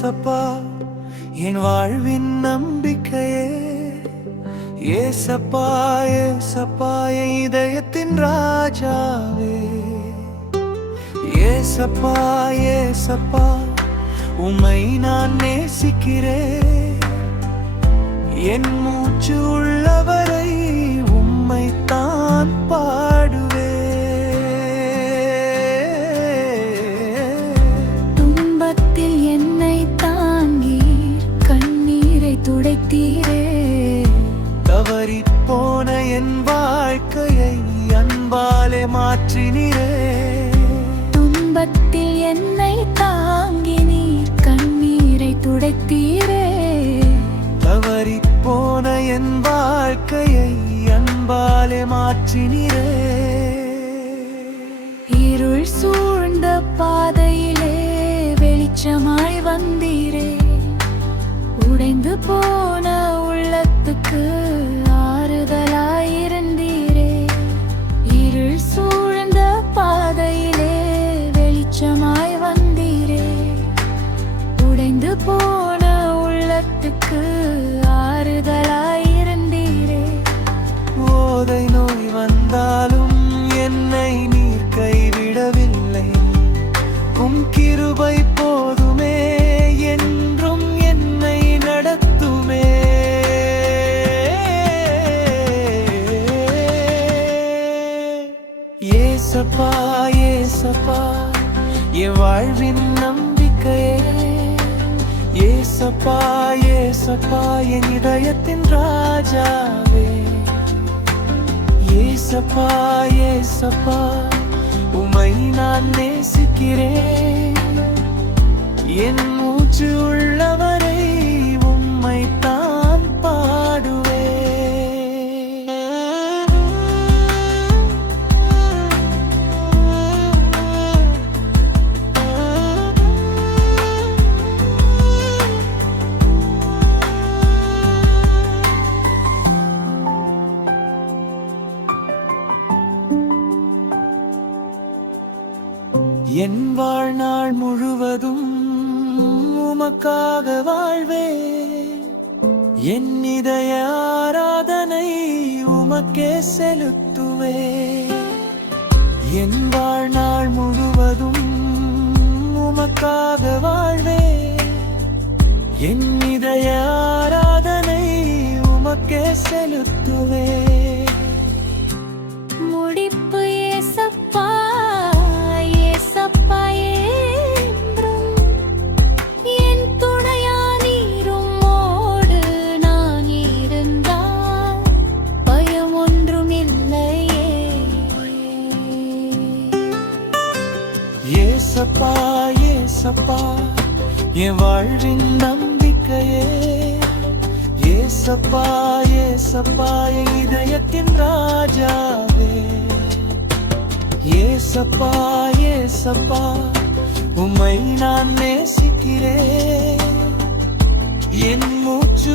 ஏசப்பா என் வாழ்வின் நம்பிக்கையே. ஏசப்பா ஏசப்பா என் இதயத்தின் ராஜாவே. ஏசப்பா ஏசப்பா உம்மை நான் நேசிக்கிறேன். என் மூச்சு உள்ளவரை உம்மை தான் பாடுவேன். துன்பத்தில் என்னை தாங்கீர், கண்ணீரை துடைத்தீரே. தவறிப் போன என் வாழ்க்கையை அன்பாலே மாற்றினீரே. துன்பத்தில் என்னை தாங்கி நீர் கண்ணீரை துடைத்தீரே. தவறிப் போன என் வாழ்க்கையை அன்பாலே மாற்றினீரே. இருள் சூழ்ந்த பாதையிலே வெளிச்சமாய் வந்தீரே. உடைந்து போன உள்ளத்துக்கு ஆறுதலாயிருந்தீரே. இருள் சூழ்ந்த பாதையிலே வெளிச்சமாய் வந்தீரே. உடைந்து போன உள்ளத்துக்கு ஆறுதலாயிருந்தீரே. போதை நோய் வந்தாலும் என்னை நீர் கைவிடவில்லை. உம் கிருபை போதுமே, என்றும் என்னை நடத்துமே. ஏசப்பா ஏசப்பா என் வாழ்வின் நம்பிக்கையே. ஏசப்பா ஏசப்பா என் இதயத்தின் ராஜாவே. ஏசப்பா ஏசப்பா உம்மை நான் நேசிக்கிறேன். என் மூச்சு உள்ளவரை உம்மை தான் பாடுவேன். என் வாழ்நாள் முழுவதும் உமக்காக வாழ்வேன். என் இதய ஆராதனை உமக்கே செலுத்துவேன். என் வாழ்நாள் முழுவதும் உமக்காக வாழ்வேன். என் இதய ஆராதனை உமக்கே செலுத்துவேன். முடிப்பு ஏசப்பா ஏசப்பா என்றும் என் துணையானீரும் மோடு நான் இருந்தால் பயம் ஒன்றும் இல்லையே. ஏசப்பா ஏசப்பா என் வாழ்வின் நம்பிக்கையே. ஏசப்பா ஏசப்பா என் இதயத்தின் ராஜாவே. ஏசப்பா ஏசப்பா உம்மை நான் நேசிக்கிறேன். என் மூச்சு